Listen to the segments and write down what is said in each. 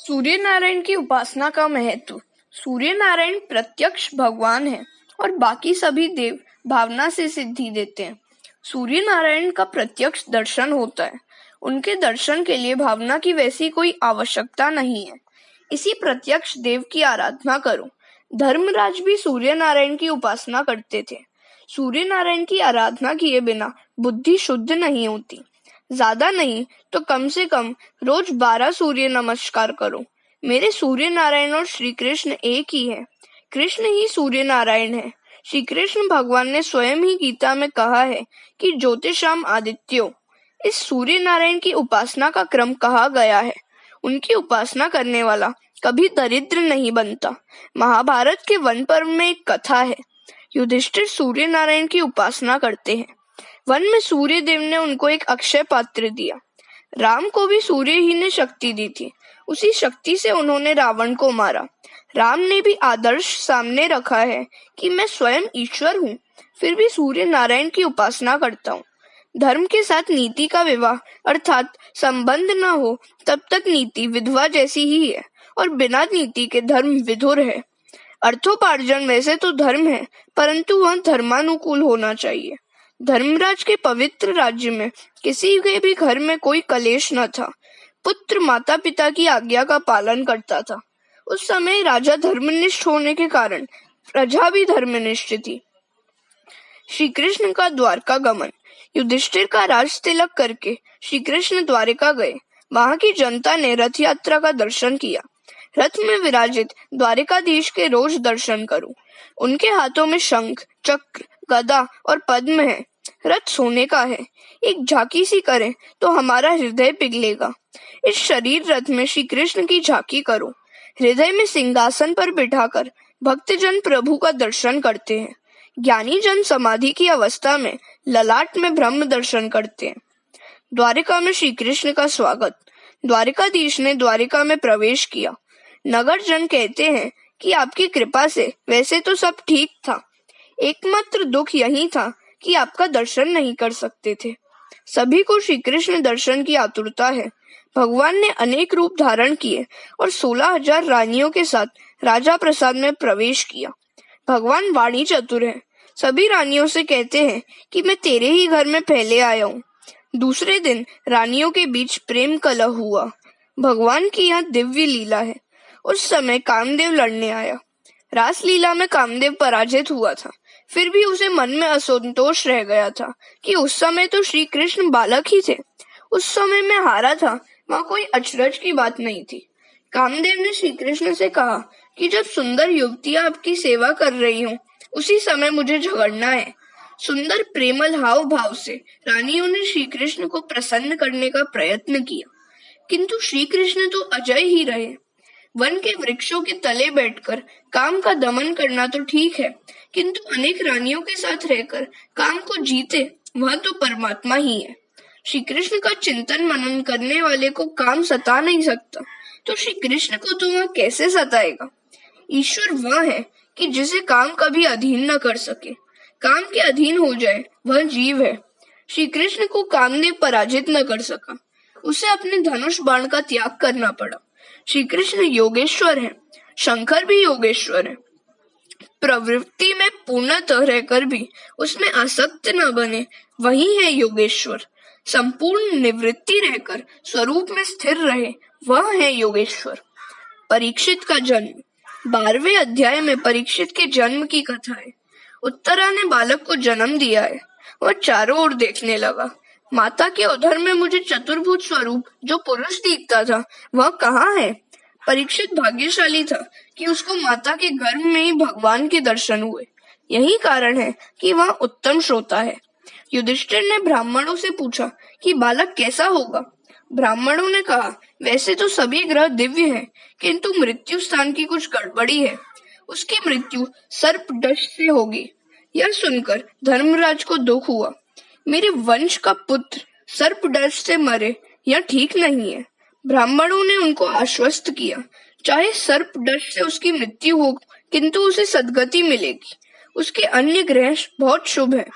सूर्य नारायण की उपासना का महत्व। सूर्य नारायण प्रत्यक्ष भगवान है और बाकी सभी देव भावना से सिद्धि देते हैं। सूर्य नारायण का प्रत्यक्ष दर्शन होता है। उनके दर्शन के लिए भावना की वैसी कोई आवश्यकता नहीं है। इसी प्रत्यक्ष देव की आराधना करो। धर्मराज भी सूर्य नारायण की उपासना करते थे। सूर्य नारायण की आराधना किए बिना बुद्धि शुद्ध नहीं होती। ज्यादा नहीं तो कम से कम रोज 12 सूर्य नमस्कार करो। मेरे सूर्य नारायण और श्री कृष्ण एक ही है। कृष्ण ही सूर्य नारायण है। श्री कृष्ण भगवान ने स्वयं ही गीता में कहा है कि ज्योतिषाम आदित्यो। इस सूर्य नारायण की उपासना का क्रम कहा गया है। उनकी उपासना करने वाला कभी दरिद्र नहीं बनता। महाभारत के वन पर्व में एक कथा है। युधिष्ठिर सूर्य नारायण की उपासना करते हैं। वन में सूर्य देव ने उनको एक अक्षय पात्र दिया। राम को भी सूर्य ही ने शक्ति दी थी। उसी शक्ति से उन्होंने रावण को मारा। राम ने भी आदर्श सामने रखा है कि मैं स्वयं ईश्वर हूँ, फिर भी सूर्य नारायण की उपासना करता हूँ। धर्म के साथ नीति का विवाह अर्थात संबंध न हो तब तक नीति विधवा जैसी ही है और बिना नीति के धर्म विधुर है। अर्थोपार्जन वैसे तो धर्म है, परंतु वह धर्मानुकूल होना चाहिए। धर्मराज के पवित्र राज्य में किसी के भी घर में कोई कलेश न था। पुत्र माता पिता की आज्ञा का पालन करता था। उस समय राजा धर्मनिष्ठ होने के कारण प्रजा भी धर्मनिष्ठ थी। श्री कृष्ण का द्वारका गमन। युधिष्ठिर का राज तिलक करके श्री कृष्ण द्वारिका गए। वहां की जनता ने रथ यात्रा का दर्शन किया। रथ में विराजित द्वारिकाधीश के रोज दर्शन करो। उनके हाथों में शंख, चक्र, गदा और पद्म है। रथ सोने का है। एक झांकी सी करें तो हमारा हृदय पिघलेगा। इस शरीर रथ में श्री कृष्ण की झांकी करो। हृदय में सिंहासन पर बिठाकर भक्तजन प्रभु का दर्शन करते हैं। ज्ञानी जन समाधि की अवस्था में ललाट में ब्रह्म दर्शन करते हैं। द्वारिका में श्री कृष्ण का स्वागत। द्वारिकाधीश ने द्वारिका में प्रवेश किया। नगर जन कहते हैं कि आपकी कृपा से वैसे तो सब ठीक था, एकमात्र दुख यही था कि आपका दर्शन नहीं कर सकते थे। सभी को श्री कृष्ण दर्शन की आतुरता है। भगवान ने अनेक रूप धारण किए और 16,000 रानियों के साथ राजा प्रसाद में प्रवेश किया। भगवान वाणी चतुर है। सभी रानियों से कहते हैं कि मैं तेरे ही घर में पहले आया हूँ। दूसरे दिन रानियों के बीच प्रेम कलह हुआ। भगवान की यह दिव्य लीला है। उस समय कामदेव लड़ने आया। रास लीला में कामदेव पराजित हुआ था। फिर भी उसे मन में असंतोष रह गया था कि उस समय तो श्री कृष्ण बालक ही थे। उस समय मैं हारा था, वहाँ कोई अचरज की बात नहीं थी। कामदेव ने श्री कृष्ण से कहा कि जब सुंदर युवतियां आपकी सेवा कर रही हों, उसी समय मुझे झगड़ना है। सुंदर प्रेमल हाव भाव से रानियों ने श्री कृष्ण को प्रसन्न करने का प्रयत्न किया, किंतु श्री कृष्ण तो अजय ही रहे। वन के वृक्षों के तले बैठकर काम का दमन करना तो ठीक है, किंतु अनेक रानियों के साथ रहकर काम को जीते वह तो परमात्मा ही है। श्री कृष्ण का चिंतन मनन करने वाले को काम सता नहीं सकता, तो श्री कृष्ण को तो वह कैसे सताएगा। ईश्वर वह है कि जिसे काम कभी अधीन न कर सके। काम के अधीन हो जाए वह जीव है। श्री कृष्ण को कामदेव पराजित न कर सका। उसे अपने धनुष बाण का त्याग करना पड़ा। श्री कृष्ण योगेश्वर है। शंकर भी योगेश्वर है। प्रवृत्ति में पूर्णतः रहकर भी उसमें आसक्त न बने, वही है योगेश्वर। संपूर्ण निवृत्ति रहकर स्वरूप में स्थिर रहे, वह है योगेश्वर। परीक्षित का जन्म। 12वें अध्याय में परीक्षित के जन्म की कथा है। उत्तरा ने बालक को जन्म दिया है। वह चारों ओर देखने लगा। माता के उदर में मुझे चतुर्भुज स्वरूप जो पुरुष दिखता था, वह कहाँ है? परीक्षित भाग्यशाली था कि उसको माता के गर्भ में ही भगवान के दर्शन हुए। यही कारण है कि वह उत्तम श्रोता है। युधिष्ठिर ने ब्राह्मणों से पूछा कि बालक कैसा होगा। ब्राह्मणों ने कहा, वैसे तो सभी ग्रह दिव्य हैं, किंतु मृत्यु स्थान की कुछ गड़बड़ी है। उसकी मृत्यु सर्प दंश से होगी। यह सुनकर धर्मराज को दुख हुआ। मेरे वंश का पुत्र सर्प दंश से मरे, यह ठीक नहीं है। ब्राह्मणों ने उनको आश्वस्त किया, चाहे सर्प दंश से उसकी मृत्यु हो, किंतु उसे सद्गति मिलेगी। उसके अन्य ग्रह बहुत शुभ है।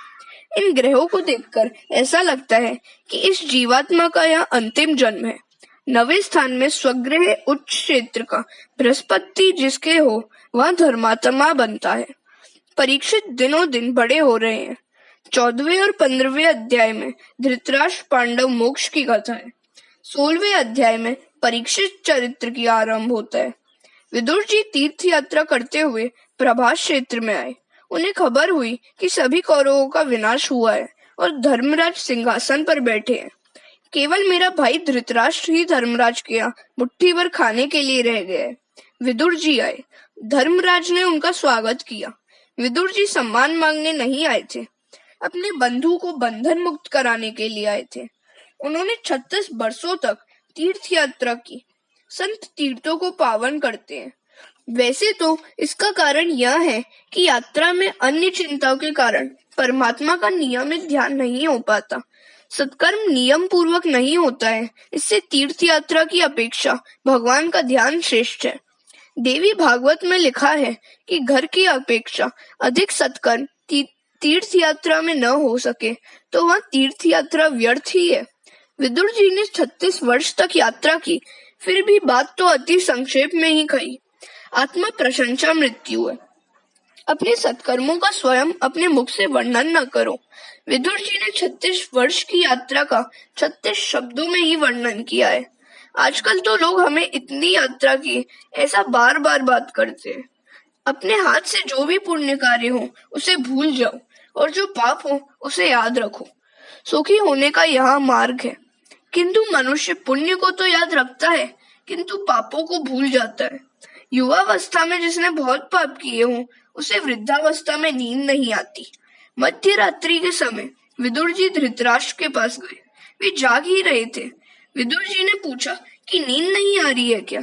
इन ग्रहों को देखकर ऐसा लगता है कि इस जीवात्मा का यह अंतिम जन्म है। नवे स्थान में स्वगृह उच्च क्षेत्र का बृहस्पति जिसके हो वह धर्मात्मा बनता है। परीक्षित दिनों दिन बड़े हो रहे हैं। 14वें और 15वें अध्याय में धृतराष्ट्र पांडव मोक्ष की कथा है। 16वें अध्याय में परीक्षित चरित्र की आरंभ होता है। विदुर जी तीर्थ यात्रा करते हुए प्रभास क्षेत्र में आए। उन्हें खबर हुई कि सभी कौरवों का विनाश हुआ है और धर्मराज सिंहासन पर बैठे हैं। केवल मेरा भाई धृतराष्ट्र ही धर्मराज के यहाँ मुट्ठी भर खाने के लिए रह गए। विदुर जी आए। धर्मराज ने उनका स्वागत किया। विदुर जी सम्मान मांगने नहीं आए थे, अपने बंधु को बंधन मुक्त कराने के लिए आए थे। उन्होंने 36 वर्षों तक तीर्थ यात्रा की। संत तीर्थों को पावन करते हैं। वैसे तो इसका कारण यह है कि यात्रा में अन्य चिंताओं के कारण परमात्मा का नियमित ध्यान नहीं हो पाता। सत्कर्म नियम पूर्वक नहीं होता है, इससे तीर्थ यात्रा की अपेक्षा भगवान का ध्यान श्रेष्ठ है। देवी भागवत में लिखा है कि घर की अपेक्षा अधिक सत्कर्म तीर्थ यात्रा में न हो सके तो वह तीर्थ यात्रा व्यर्थ ही है। विदुर जी ने 36 वर्ष तक यात्रा की, फिर भी बात तो अति संक्षेप में ही कही। आत्मा प्रशंसा मृत्यु है। अपने सत्कर्मों का स्वयं अपने मुख से वर्णन न करो। विदुर जी ने 36 वर्ष की यात्रा का 36 शब्दों में ही वर्णन किया है। आजकल तो लोग हमें इतनी यात्रा की ऐसा बार बार बात करते हैं। अपने हाथ से जो भी पुण्य कार्य हो उसे भूल जाओ और जो पाप हो उसे याद रखो। सुखी होने का यह मार्ग है। किंतु मनुष्य पुण्य को तो याद रखता है किंतु पापों को भूल जाता है। युवावस्था में जिसने बहुत पाप किए हों उसे वृद्धावस्था में नींद नहीं आती। मध्य रात्रि के समय विदुर जी धृतराष्ट्र के पास गए। वे जाग ही रहे थे। विदुर जी ने पूछा कि नींद नहीं आ रही है क्या?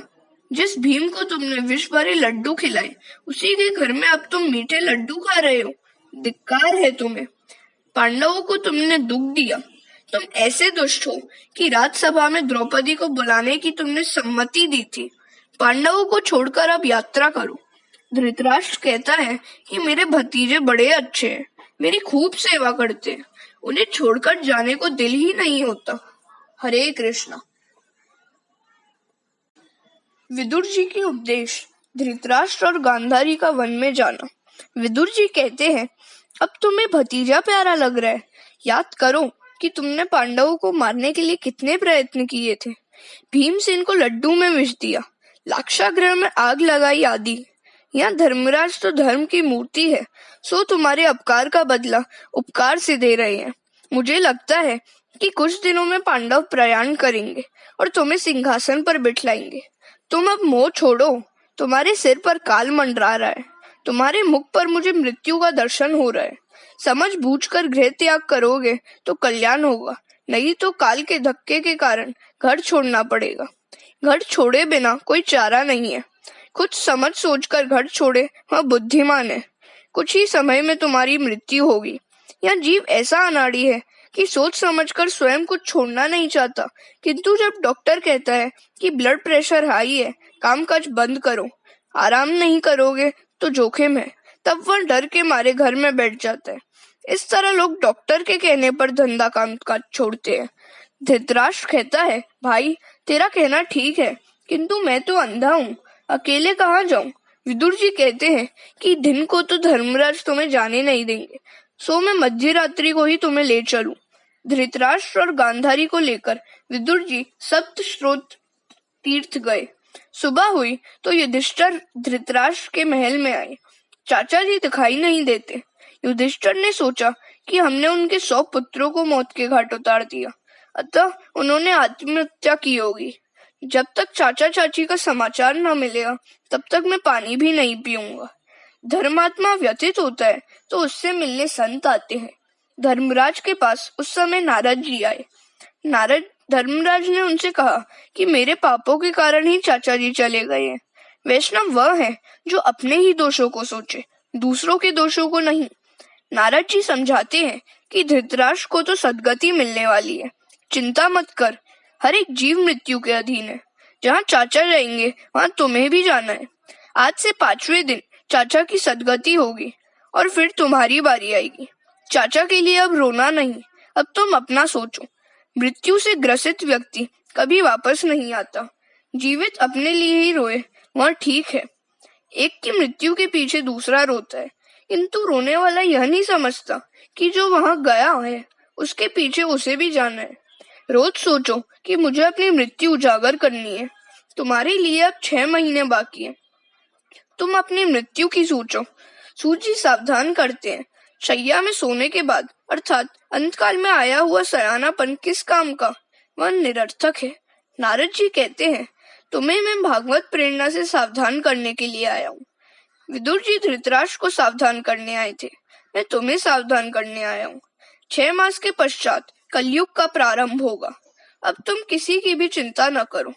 जिस भीम को तुमने विष भरे लड्डू खिलाए उसी के घर में अब तुम मीठे लड्डू खा रहे हो। धिक्कार है तुम्हें। पांडवों को तुमने दुख दिया। तुम ऐसे दुष्ट हो कि राजसभा में द्रौपदी को बुलाने की तुमने सम्मति दी थी। पांडवों को छोड़कर अब यात्रा करो। धृतराष्ट्र कहता है कि मेरे भतीजे बड़े अच्छे हैं, मेरी खूब सेवा करते हैं, उन्हें छोड़कर जाने को दिल ही नहीं होता। हरे कृष्णा। विदुर जी की उपदेश। धृतराष्ट्र और गांधारी का वन में जाना। विदुर जी कहते हैं, अब तुम्हें भतीजा प्यारा लग रहा है। याद करो कि तुमने पांडवों को मारने के लिए कितने प्रयत्न किए थे। भीमसेन को लड्डू में विष दिया, लाक्षागृह में आग लगाई आदि। यहाँ धर्मराज तो धर्म की मूर्ति है, सो तुम्हारे अपकार का बदला उपकार से दे रहे हैं। मुझे लगता है कि कुछ दिनों में पांडव प्रयाण करेंगे और तुम्हें सिंहासन पर बिठाएंगे। तुम अब मोह छोड़ो। तुम्हारे सिर पर काल मंडरा रहा है। तुम्हारे मुख पर मुझे मृत्यु का दर्शन हो रहा है। समझ बूझकर गृह त्याग करोगे तो कल्याण होगा, नहीं तो काल के धक्के के कारण घर छोड़ना पड़ेगा। घर छोड़े बिना कोई चारा नहीं है। कुछ समझ सोचकर घर छोड़े वह बुद्धिमान है। कुछ ही समय में तुम्हारी मृत्यु होगी। यह जीव ऐसा अनाड़ी है कि सोच समझकर स्वयं कुछ छोड़ना नहीं चाहता, किंतु जब डॉक्टर कहता है कि ब्लड प्रेशर हाई है, कामकाज बंद करो, आराम नहीं करोगे तो जोखिम है, तब वह डर के मारे घर में बैठ जाता है। इस तरह लोग डॉक्टर के कहने पर धंधा कामकाज छोड़ते हैं। धृतराष्ट्र कहता है, भाई तेरा कहना ठीक है, किंतु मैं तो अंधा हूँ, अकेले कहाँ जाऊँ? विदुर जी कहते हैं कि दिन को तो धर्मराज तुम्हें जाने नहीं देंगे, सो मैं मध्य रात्रि को ही तुम्हें ले चलूं। धृतराष्ट्र और गांधारी को लेकर विदुर जी सप्त स्रोत तीर्थ गए। सुबह हुई तो युधिष्ठिर धृतराष्ट्र के महल में आए। चाचा जी दिखाई नहीं देते। युधिष्ठिर ने सोचा कि हमने उनके 100 पुत्रों को मौत के घाट उतार दिया, अतः उन्होंने आत्महत्या की होगी। जब तक चाचा चाची का समाचार न मिलेगा तब तक मैं पानी भी नहीं पीऊंगा। धर्मात्मा व्यथित होता है तो उससे मिलने संत आते हैं। धर्मराज के पास उस समय नारद जी आए। धर्मराज ने उनसे कहा कि मेरे पापों के कारण ही चाचा जी चले गए हैं। वैष्णव वह है जो अपने ही दोषों को सोचे, दूसरों के दोषों को नहीं। नारद जी समझाते हैं कि धृतराष्ट्र को तो सद्गति मिलने वाली है, चिंता मत कर। हर एक जीव मृत्यु के अधीन है। जहाँ चाचा जाएंगे वहाँ तुम्हें भी जाना है। आज से 5वें दिन चाचा की सद्गति होगी और फिर तुम्हारी बारी आएगी। चाचा के लिए अब रोना नहीं, अब तुम अपना सोचो। मृत्यु से ग्रसित व्यक्ति कभी वापस नहीं आता। जीवित अपने लिए ही रोए वह ठीक है। एक की मृत्यु के पीछे दूसरा रोता है, किंतु रोने वाला यह नहीं समझता कि जो वहां गया है उसके पीछे उसे भी जाना है। रोज सोचो कि मुझे अपनी मृत्यु उजागर करनी है। तुम्हारे लिए अब 6 महीने बाकी है। तुम अपनी मृत्यु की सोचो। सूर्य सावधान करते हैं, शैया में सोने के बाद अर्थात अंतकाल में आया हुआ सयानापन किस काम का, वह निरर्थक है। नारद जी कहते हैं, तुम्हें मैं भागवत प्रेरणा से सावधान करने के लिए आया हूँ। विदुर जी धृतराष्ट्र को सावधान करने आए थे, मैं तुम्हें सावधान करने आया हूँ। 6 मास के पश्चात कलयुग का प्रारंभ होगा। अब तुम किसी की भी चिंता न करो,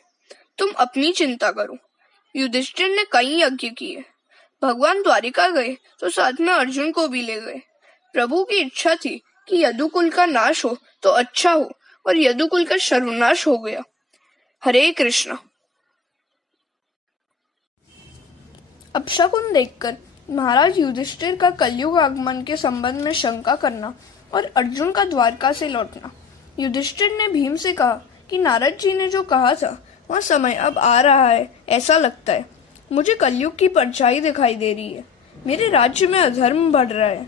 तुम अपनी चिंता करो। युधिष्ठिर ने कई यज्ञ किए। भगवान द्वारिका गए तो साथ में अर्जुन को भी ले गए। प्रभु की इच्छा थी कि यदुकुल का नाश हो तो अच्छा हो, और यदुकुल का सर्वनाश हो गया। हरे कृष्ण। अपशकुन देखकर महाराज युधिष्ठिर का कलयुग आगमन के संबंध में शंका करना और अर्जुन का द्वारका से लौटना। युधिष्ठिर ने भीम से कहा कि नारद जी ने जो कहा था वह समय अब आ रहा है, ऐसा लगता है। मुझे कलयुग की परछाई दिखाई दे रही है। मेरे राज्य में अधर्म बढ़ रहा है।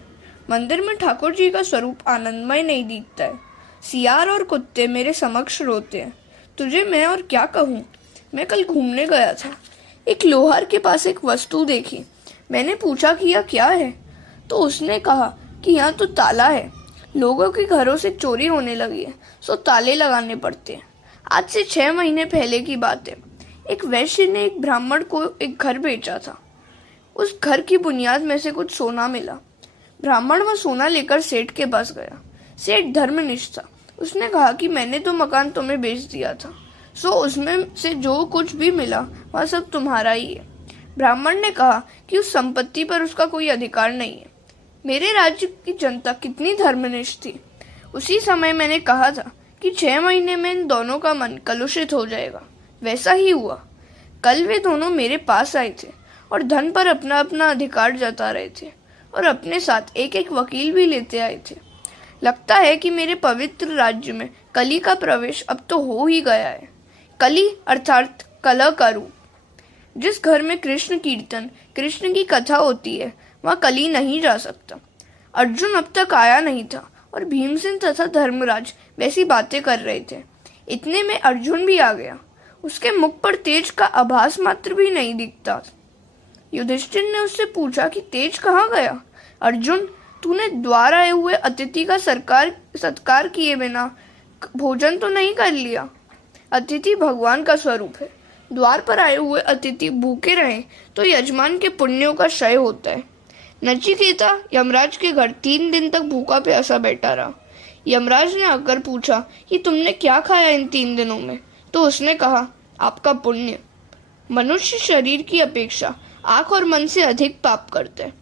मंदिर में ठाकुर जी का स्वरूप आनंदमय नहीं दिखता है। सियार और कुत्ते मेरे समक्ष रोते हैं। तुझे मैं और क्या कहूँ। मैं कल घूमने गया था, एक लोहार के पास एक वस्तु देखी। मैंने पूछा कि यह क्या है, तो उसने कहा कि यहाँ तो ताला है। लोगों के घरों से चोरी होने लगी है, सो ताले लगाने पड़ते हैं। आज से 6 महीने पहले की बात है। एक वैश्य ने एक ब्राह्मण को एक घर बेचा था। उस घर की बुनियाद में से कुछ सोना मिला। ब्राह्मण वह सोना लेकर सेठ के पास गया। सेठ धर्मनिष्ठ था। उसने कहा कि मैंने तो मकान तुम्हें बेच दिया था, सो उसमें से जो कुछ भी मिला वह सब तुम्हारा ही है। ब्राह्मण ने कहा कि उस संपत्ति पर उसका कोई अधिकार नहीं है। मेरे राज्य की जनता कितनी धर्मनिष्ठ थी। उसी समय मैंने कहा था कि 6 महीने में इन दोनों का मन कलुषित हो जाएगा। वैसा ही हुआ। कल वे दोनों मेरे पास आए थे और धन पर अपना अपना अधिकार जता रहे थे, और अपने साथ एक एक वकील भी लेते आए थे। लगता है कि मेरे पवित्र राज्य में कली का प्रवेश अब तो हो ही गया है। कली अर्थात कलह का रूप। जिस घर में कृष्ण कीर्तन, कृष्ण की कथा होती है, वहाँ कली नहीं जा सकता। अर्जुन अब तक आया नहीं था और भीमसेन तथा धर्मराज वैसी बातें कर रहे थे। इतने में अर्जुन भी आ गया। उसके मुख पर तेज का आभास मात्र भी नहीं दिखता। युधिष्ठिर ने उससे पूछा कि तेज कहाँ गया। अर्जुन, तूने द्वार आए हुए अतिथि का सत्कार किए बिना भोजन तो नहीं कर लिया। अतिथि भगवान का स्वरूप है। द्वार पर आए हुए अतिथि भूखे रहे तो यजमान के पुण्यों का क्षय होता है। नचिकेता यमराज के घर 3 दिन तक भूखा प्यासा बैठा रहा। यमराज ने आकर पूछा कि तुमने क्या खाया इन 3 दिनों में, तो उसने कहा, आपका पुण्य। मनुष्य शरीर की अपेक्षा आंख और मन से अधिक पाप करता है।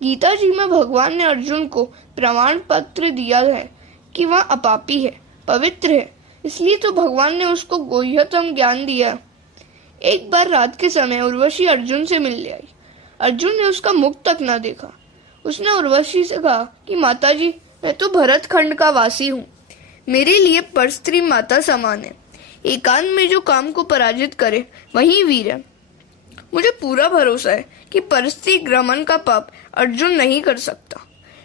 गीता जी में भगवान ने अर्जुन को प्रमाण पत्र दिया है कि वह अपापी है, पवित्र है। इसलिए तो भगवान ने उसको गुह्यतम ज्ञान दिया। एक बार रात के समय उर्वशी अर्जुन से मिलने आई। अर्जुन ने उसका मुख तक न देखा। उसने उर्वशी से कहा कि माताजी, मैं तो भरत खंड का वासी हूँ। मेरे लिए परस्त्री माता समान है। एकांत में जो काम को पराजित करे वही वीर है। मुझे पूरा भरोसा है कि परस्त्री ग्रमण का पाप अर्जुन नहीं कर सकता।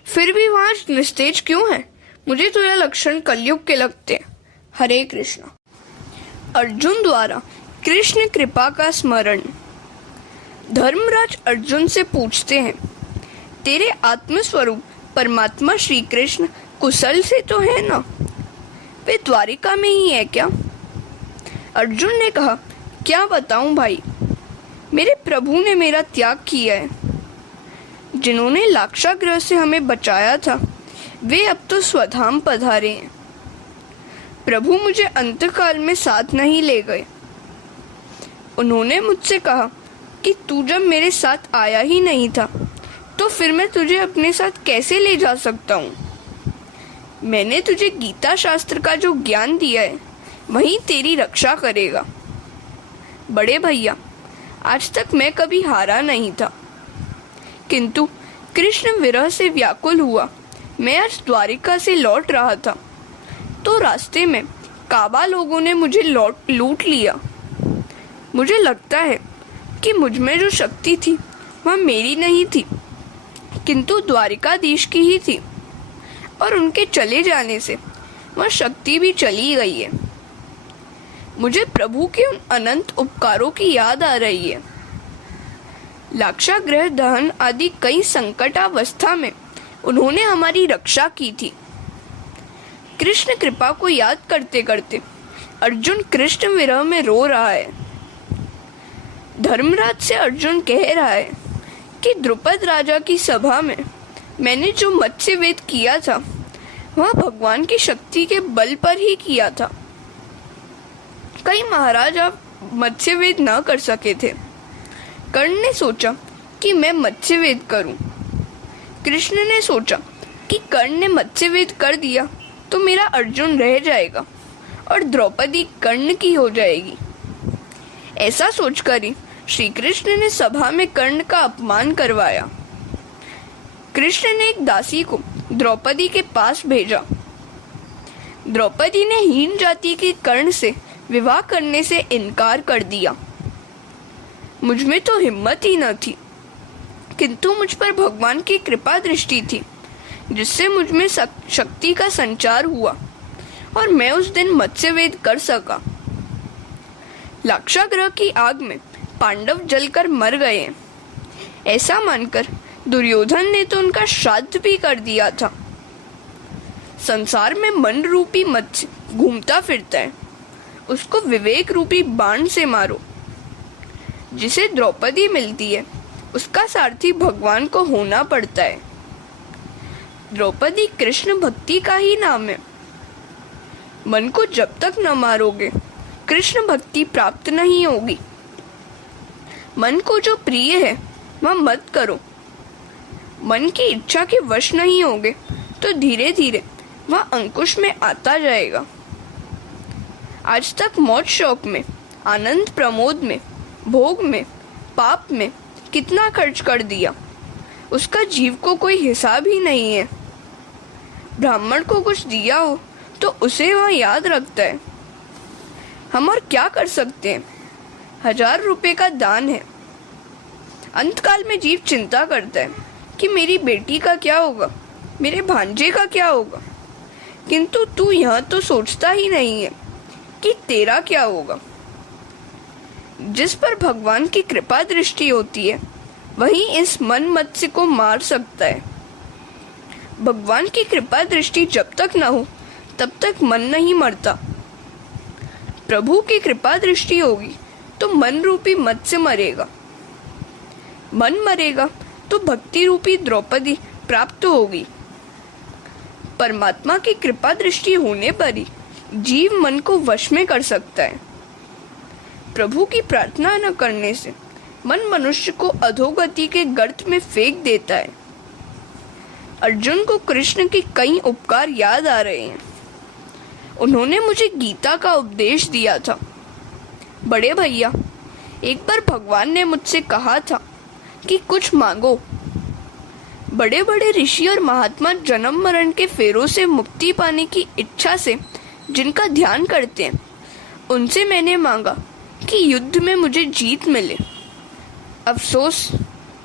फिर भी वहाँ निस्तेज क्यों है? मुझे तो यह लक्षण कलयुग के लगते हैं। हरे कृष्ण। अर्जुन द्वारा कृष्ण कृपा का स्मरण। धर्मराज अर्जुन से पूछते हैं, तेरे आत्मस्वरूप परमात्मा श्री कृष्ण कुशल से तो है ना? वे द्वारिका में ही है क्या? अर्जुन ने कहा, क्या बताऊं भाई, मेरे प्रभु ने मेरा त्याग किया है। जिन्होंने लाक्षागृह से हमें बचाया था वे अब तो स्वधाम पधारे हैं। प्रभु मुझे अंतकाल में साथ नहीं ले गए। उन्होंने मुझसे कहा कि तू जब मेरे साथ आया ही नहीं था तो फिर मैं तुझे अपने साथ कैसे ले जा सकता हूँ। मैंने तुझे गीता शास्त्र का जो ज्ञान दिया है वही तेरी रक्षा करेगा। बड़े भैया, आज तक मैं कभी हारा नहीं था, किंतु कृष्ण विरह से व्याकुल हुआ। मैं आज द्वारिका से लौट रहा था तो रास्ते में काबा लोगों ने मुझे लूट लिया। मुझे लगता है कि मुझ में जो शक्ति थी वह मेरी नहीं थी, किंतु द्वारिकाधीश की ही थी, और उनके चले जाने से वह शक्ति भी चली गई है। मुझे प्रभु के उन अनंत उपकारों की याद आ रही है। लाक्षागृह दहन आदि कई संकटावस्था में उन्होंने हमारी रक्षा की थी। कृष्ण कृपा को याद करते करते अर्जुन कृष्ण विरह में रो रहा है। धर्मराज से अर्जुन कह रहा है कि द्रुपद राजा की सभा में मैंने जो मत्स्य वेद किया था वह भगवान की शक्ति के बल पर ही किया था। कई महाराजा मत्स्य वेद न कर सके थे। कर्ण ने सोचा कि मैं मत्स्य वेद करूं। कृष्ण ने सोचा कि कर्ण ने मत्स्य वेद कर दिया तो मेरा अर्जुन रह जाएगा और द्रौपदी कर्ण की हो जाएगी। ऐसा सोचकर ही श्री कृष्ण ने सभा में कर्ण का अपमान करवाया। कृष्ण ने एक दासी को द्रौपदी के पास भेजा। द्रौपदी ने हीन जाति के कर्ण से विवाह करने से इनकार कर दिया। मुझ में तो हिम्मत ही न थी, किंतु मुझ पर भगवान की कृपा दृष्टि थी, जिससे मुझ में शक्ति का संचार हुआ और मैं उस दिन मत्स्य वेद कर सका। लाक्षागृह की आग में पांडव जलकर मर गए। ऐसा मानकर दुर्योधन ने तो उनका श्राद्ध भी कर दिया था। संसार में मन रूपी मत्स्य घूमता फिरता है, उसको विवेक रूपी बाण से मारो। जिसे द्रौपदी मिलती है उसका सारथी भगवान को होना पड़ता है। द्रौपदी कृष्ण भक्ति का ही नाम है। मन को जब तक न मारोगे कृष्ण भक्ति प्राप्त नहीं होगी। मन को जो प्रिय है वह मत करो। मन की इच्छा के वश नहीं होगे तो धीरे धीरे वह अंकुश में आता जाएगा। आज तक मौज शौक में, आनंद प्रमोद में, भोग में, पाप में कितना खर्च कर दिया, उसका जीव को कोई हिसाब ही नहीं है। ब्राह्मण को कुछ दिया हो तो उसे वह याद रखता है। हम और क्या कर सकते हैं? 1000 रुपए का दान है। अंतकाल में जीव चिंता करता है कि मेरी बेटी का क्या होगा, मेरे भांजे का क्या होगा, किंतु तू यह तो सोचता ही नहीं है कि तेरा क्या होगा। जिस पर भगवान की कृपा दृष्टि होती है वही इस मन मत्स्य को मार सकता है। भगवान की कृपा दृष्टि जब तक न हो तब तक मन नहीं मरता। प्रभु की कृपा दृष्टि होगी तो मन रूपी मत्स्य मरेगा। मन मरेगा तो भक्ति रूपी द्रौपदी प्राप्त होगी। परमात्मा की कृपा दृष्टि होने पर ही जीव मन को वश में कर सकता है। प्रभु की प्रार्थना न करने से मन मनुष्य को अधोगति के गर्त में फेंक देता है। अर्जुन को कृष्ण के कई उपकार याद आ रहे हैं। उन्होंने मुझे गीता का उपदेश दिया था। बड़े भैया, एक बार भगवान ने मुझसे कहा था कि कुछ मांगो। बड़े बड़े ऋषि और महात्मा जन्म मरण के फेरों से मुक्ति पाने की इच्छा से जिनका ध्यान करते हैं, उनसे मैंने मांगा कि युद्ध में मुझे जीत मिले। अफसोस,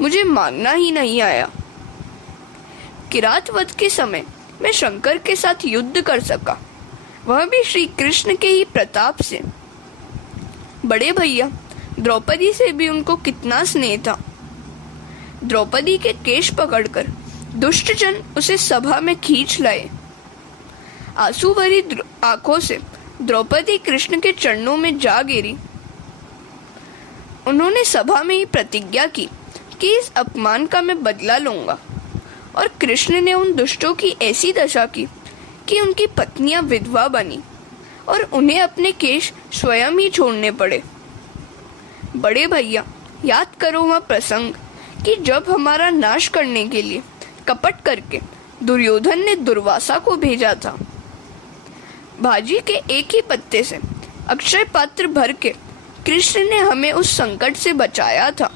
मुझे मांगना ही नहीं आया। किरात वध के समय मैं शंकर के साथ युद्ध कर सका, वह भी श्री कृष्ण के ही प्रताप से। बड़े भैया, द्रौपदी से भी उनको कितना स्नेह था। द्रौपदी के केश पकड़कर दुष्टजन उसे सभा में खींच लाए। आंसू भरी आंखों से द्रौपदी कृष्ण के चरणों में जा गिरी। उन्होंने सभा में ही प्रतिज्ञा की कि इस अपमान का मैं बदला लूंगा, और कृष्ण ने उन दुष्टों की ऐसी दशा की कि उनकी पत्नियां विधवा बनी और उन्हें अपने केश स्वयं ही छोड़ने पड़े। बड़े भैया, याद करो वह प्रसंग कि जब हमारा नाश करने के लिए कपट करके दुर्योधन ने दुर्वासा को भेजा था। भाजी के एक ही पत्ते से अक्षय पात्र भर के कृष्ण ने हमें उस संकट से बचाया था।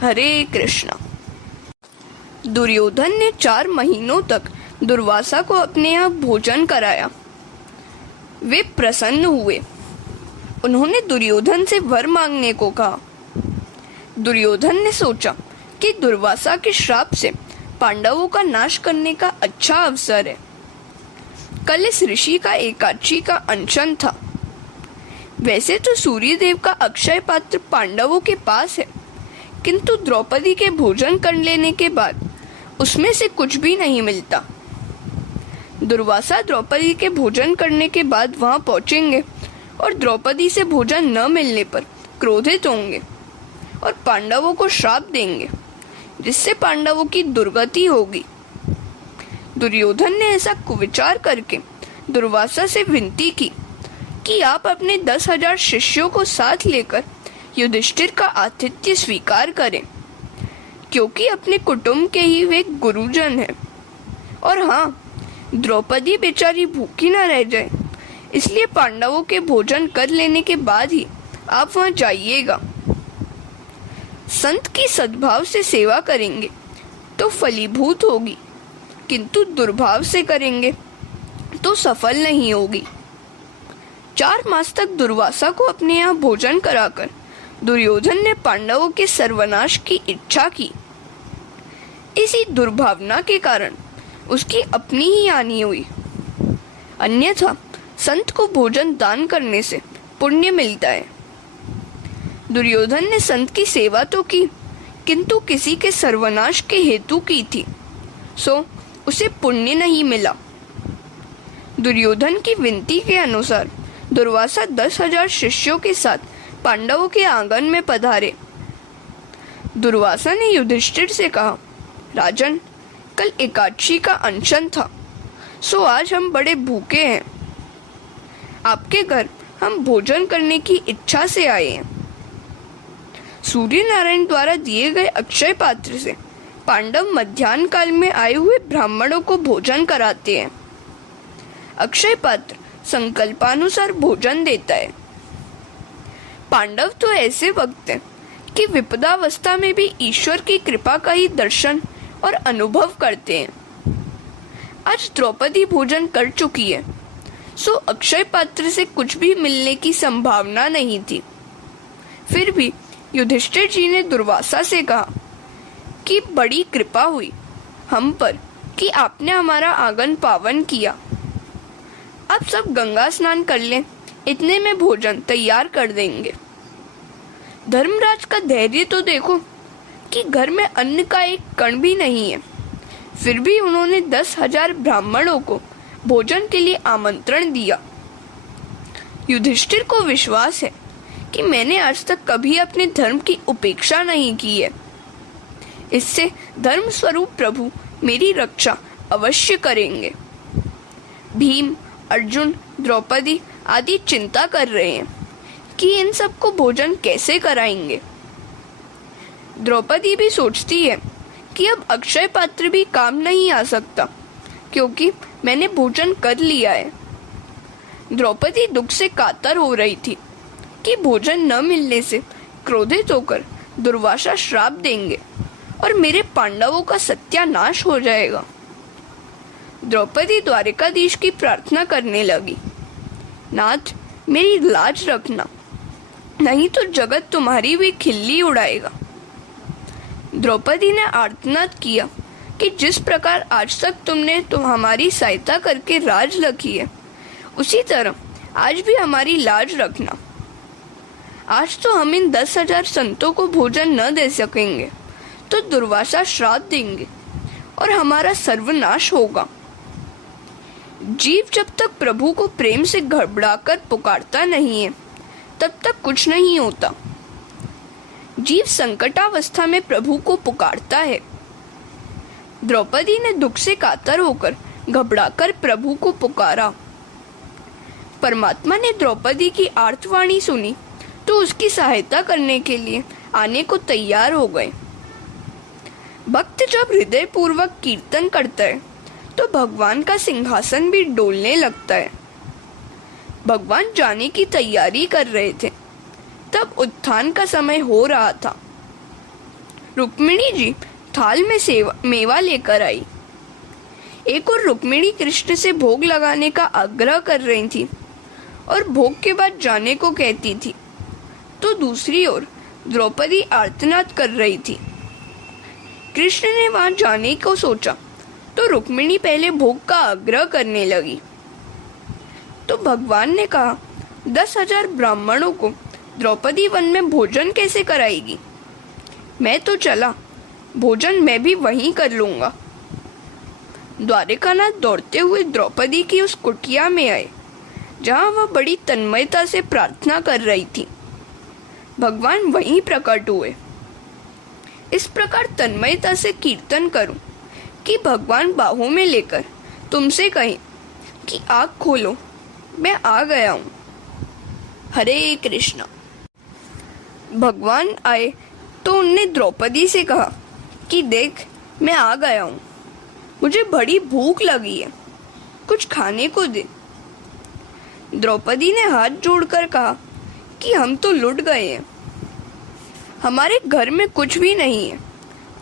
हरे कृष्णा। दुर्योधन ने 4 महीनों तक दुर्वासा को अपने यहाँ भोजन कराया। वे प्रसन्न हुए। उन्होंने दुर्योधन से वर मांगने को कहा। दुर्योधन ने सोचा कि दुर्वासा के श्राप से पांडवों का नाश करने का अच्छा अवसर है। कल इस ऋषि का एकादशी का अनशन था। वैसे तो सूर्यदेव का अक्षय पात्र पांडवों के पास है, किंतु द्रौपदी के भोजन कर लेने के बाद उसमें से कुछ भी नहीं मिलता। दुर्वासा द्रौपदी के भोजन करने के बाद वहां पहुंचेंगे और द्रौपदी से भोजन न मिलने पर क्रोधित होंगे और पांडवों को श्राप देंगे, जिससे पांडवों की दुर्गति होगी। दुर्योधन ने ऐसा कुविचार करके दुर्वासा से विनती की कि आप अपने 10,000 शिष्यों को साथ लेकर युधिष्ठिर का आतिथ्य स्वीकार करें, क्योंकि अपने कुटुंब के ही वे गुरुजन हैं। और हाँ, द्रौपदी बेचारी भूखी न रह जाए, इसलिए पांडवों के भोजन कर लेने के बाद ही आप वहां जाइएगा। संत की सद्भाव से सेवा करेंगे तो फलीभूत होगी, किंतु दुर्भाव से करेंगे तो सफल नहीं होगी। 4 मास तक दुर्वासा को अपने यहाँ भोजन कराकर दुर्योधन ने पांडवों के सर्वनाश की इच्छा की। इसी दुर्भावना के कारण उसकी अपनी ही हानि हुई। अन्यथा संत को भोजन दान करने से पुण्य मिलता है। दुर्योधन ने संत की सेवा तो की, किंतु किसी के सर्वनाश के हेतु की थी, सो उसे पुण्य नहीं मिला। दुर्योधन की विनती के अनुसार दुर्वासा 10,000 शिष्यों के साथ पांडवों के आंगन में पधारे। दुर्वासा ने युधिष्ठिर से कहा, राजन, कल एकादशी का अनशन था, सो आज हम बड़े भूखे हैं। आपके घर हम भोजन करने की इच्छा से आए हैं। सूर्य नारायण द्वारा दिए गए अक्षय पात्र से पांडव मध्याह्न काल में आए हुए ब्राह्मणों को भोजन कराते हैं। अक्षय पात्र संकल्पानुसार भोजन देता है। पांडव तो ऐसे वक्त हैं कि विपदावस्था में भी ईश्वर की कृपा का ही दर्शन और अनुभव करते हैं। आज द्रौपदी भोजन कर चुकी है, सो अक्षय पात्र से कुछ भी मिलने की संभावना नहीं थी। फिर भी युधिष्ठिर जी ने दुर्वासा से कहा कि बड़ी कृपा हुई हम पर कि आपने हमारा आंगन पावन किया। अब सब गंगा स्नान कर लें, इतने में भोजन तैयार कर देंगे। धर्मराज का धैर्य तो देखो कि घर में अन्न का एक कण भी नहीं है, फिर भी उन्होंने 10,000 ब्राह्मणों को भोजन के लिए आमंत्रण दिया। युधिष्ठिर को विश्वास है कि मैंने आज तक कभी अपने धर्म की उपेक्षा नहीं की है। इससे धर्म स्वरूप प्रभु मेरी रक्षा अवश्य करेंगे। भीम, अर्जुन, द्रौपदी आदि चिंता कर रहे हैं कि इन सबको भोजन कैसे कराएंगे। द्रौपदी भी सोचती है कि अब अक्षय पात्र भी काम नहीं आ सकता, क्योंकि मैंने भोजन कर लिया है। द्रौपदी दुख से कातर हो रही थी कि भोजन न मिलने से क्रोधित होकर दुर्वासा श्राप देंगे और मेरे पांडवों का सत्यानाश हो जाएगा। द्रौपदी द्वारिकाधीश की प्रार्थना करने लगी, नाथ, मेरी लाज रखना, नहीं तो जगत तुम्हारी भी खिल्ली उड़ाएगा। द्रौपदी ने आर्तनाद किया कि जिस प्रकार आज तक तुमने तो हमारी सहायता करके राज रखी है, उसी तरह आज भी हमारी लाज रखना। आज तो हम इन 10,000 संतों को भोजन न दे सकेंगे तो दुर्वासा श्राप देंगे और हमारा सर्वनाश होगा। जीव जब तक प्रभु को प्रेम से घबराकर पुकारता नहीं है, तब तक कुछ नहीं होता। जीव संकटावस्था में प्रभु को पुकारता है। द्रौपदी ने दुख से कातर होकर घबराकर प्रभु को पुकारा। परमात्मा ने द्रौपदी की आर्तवाणी सुनी तो उसकी सहायता करने के लिए आने को तैयार हो गए। भक्त जब हृदय पूर्वक कीर्तन करता है तो भगवान का सिंहासन भी डोलने लगता है। भगवान जाने की तैयारी कर रहे थे, तब उत्थान का समय हो रहा था। रुक्मिणी जी थाल में मेवा लेकर आई। एक और रुक्मिणी कृष्ण से भोग लगाने का आग्रह कर रही थी, और भोग के बाद जाने को कहती थी, तो दूसरी ओर द्रौपदी आर्तनाद कर रही थी। कृष्ण ने वहां जाने को सोचा तो रुक्मिणी पहले भोग का आग्रह करने लगी। तो भगवान ने कहा, 10,000 ब्राह्मणों को द्रौपदी वन में भोजन कैसे कराएगी? मैं तो चला, भोजन मैं भी वहीं कर लूंगा। द्वारिकानाथ दौड़ते हुए द्रौपदी की उस कुटिया में आए जहां वह बड़ी तन्मयता से प्रार्थना कर रही थी। भगवान वहीं प्रकट हुए। इस प्रकार तन्मयता से कीर्तन करूं कि भगवान बाहों में लेकर तुमसे कहें कि आँख खोलो, मैं आ गया हूँ। हरे कृष्ण। भगवान आए तो उनने द्रौपदी से कहा कि देख, मैं आ गया हूँ, मुझे बड़ी भूख लगी है, कुछ खाने को दे। द्रौपदी ने हाथ जोड़कर कहा कि हम तो लुट गए हैं, हमारे घर में कुछ भी नहीं है,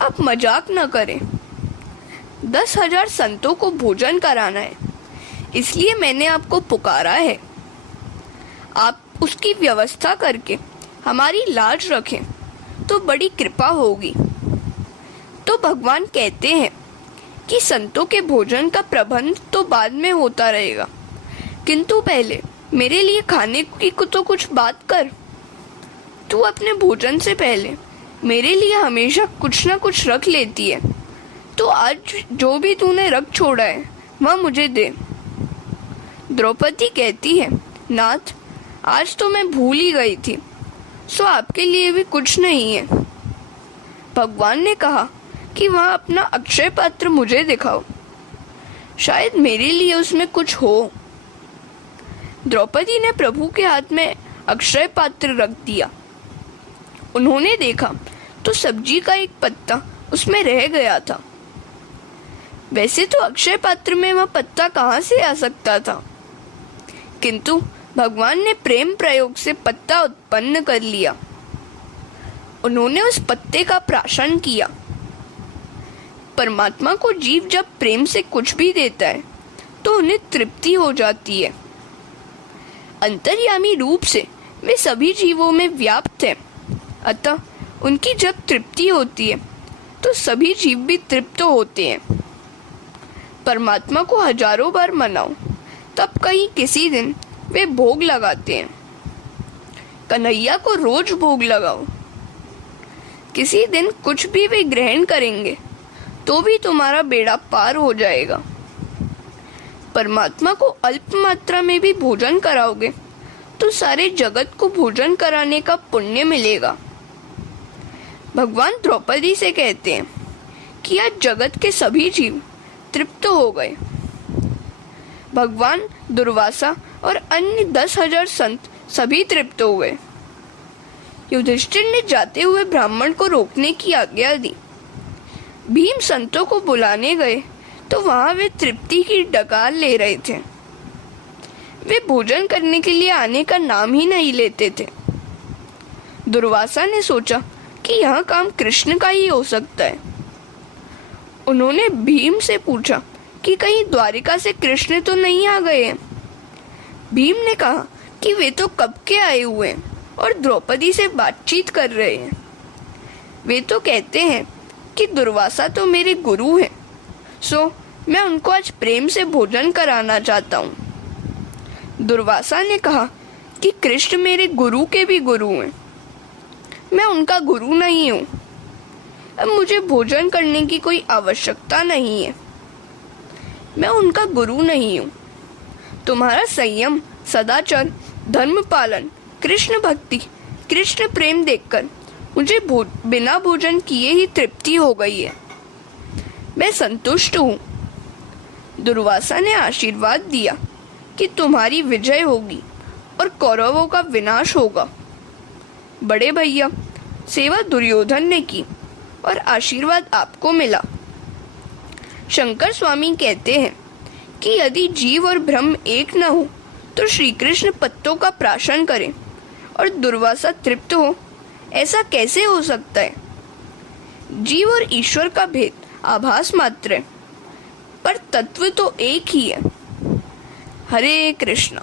आप मजाक न करें। 10,000 संतों को भोजन कराना है, इसलिए मैंने आपको पुकारा है। आप उसकी व्यवस्था करके हमारी लाज रखें तो बड़ी कृपा होगी। तो भगवान कहते हैं कि संतों के भोजन का प्रबंध तो बाद में होता रहेगा, किंतु पहले मेरे लिए खाने की तो कुछ बात कर। तू अपने भोजन से पहले मेरे लिए हमेशा कुछ न कुछ रख लेती है, तो आज जो भी तूने रख छोड़ा है वह मुझे दे। द्रौपदी कहती है, नाथ, आज तो मैं भूल ही गई थी, सो आपके लिए भी कुछ नहीं है। भगवान ने कहा कि वह अपना अक्षय पात्र मुझे दिखाओ, शायद मेरे लिए उसमें कुछ हो। द्रौपदी ने प्रभु के हाथ में अक्षय पात्र रख दिया। उन्होंने देखा तो सब्जी का एक पत्ता उसमें रह गया था। वैसे तो अक्षय पात्र में वह पत्ता कहाँ से आ सकता था, किंतु भगवान ने प्रेम प्रयोग से पत्ता उत्पन्न कर लिया। उन्होंने उस पत्ते का प्राशन किया। परमात्मा को जीव जब प्रेम से कुछ भी देता है तो उन्हें तृप्ति हो जाती है। अंतर्यामी रूप से वे सभी जीवों में व्याप्त हैं, अतः उनकी जब तृप्ति होती है तो सभी जीव भी तृप्त होते हैं। परमात्मा को हजारों बार मनाओ, तब कहीं किसी दिन वे भोग लगाते हैं। कन्हैया को रोज भोग लगाओ, किसी दिन कुछ भी वे ग्रहण करेंगे तो भी तुम्हारा बेड़ा पार हो जाएगा। परमात्मा को अल्प मात्रा में भी भोजन कराओगे तो सारे जगत को भोजन कराने का पुण्य मिलेगा। भगवान द्रौपदी से कहते हैं कि आज जगत के सभी जीव तृप्त हो गए। भगवान, दुर्वासा और अन्य 10,000 संत सभी तृप्त हो गए। युधिष्ठिर ने जाते हुए ब्राह्मण को रोकने की आज्ञा दी। भीम संतों को बुलाने गए तो वहां वे तृप्ति की डकार ले रहे थे। वे भोजन करने के लिए आने का नाम ही नहीं लेते थे। दुर्वासा ने सोचा कि यह काम कृष्ण का ही हो सकता है। उन्होंने भीम से पूछा कि कहीं द्वारिका से कृष्ण तो नहीं आ गए हैं। भीम ने कहा कि वे तो कब के आए हुए हैं और द्रौपदी से बातचीत कर रहे हैं। वे तो कहते हैं कि दुर्वासा तो मेरे गुरु हैं, सो मैं उनको आज प्रेम से भोजन कराना चाहता हूँ। दुर्वासा ने कहा कि कृष्ण मेरे गुरु के भी गुरु हैं, मैं उनका गुरु नहीं हूँ। अब मुझे भोजन करने की कोई आवश्यकता नहीं है, मैं उनका गुरु नहीं हूँ। तुम्हारा संयम, सदाचार, धर्म पालन, कृष्ण भक्ति, कृष्ण प्रेम देखकर मुझे बिना भोजन किए ही तृप्ति हो गई है, मैं संतुष्ट हूँ। दुर्वासा ने आशीर्वाद दिया कि तुम्हारी विजय होगी और कौरवों का विनाश होगा। बड़े भैया, सेवा दुर्योधन ने की और आशीर्वाद आपको मिला। शंकर स्वामी कहते हैं कि यदि जीव और ब्रह्म एक न हो तो श्री कृष्ण पत्तों का प्राशन करें और दुर्वासा तृप्त हो, ऐसा कैसे हो सकता है? जीव और ईश्वर का भेद आभास मात्र है, पर तत्व तो एक ही है। हरे कृष्ण।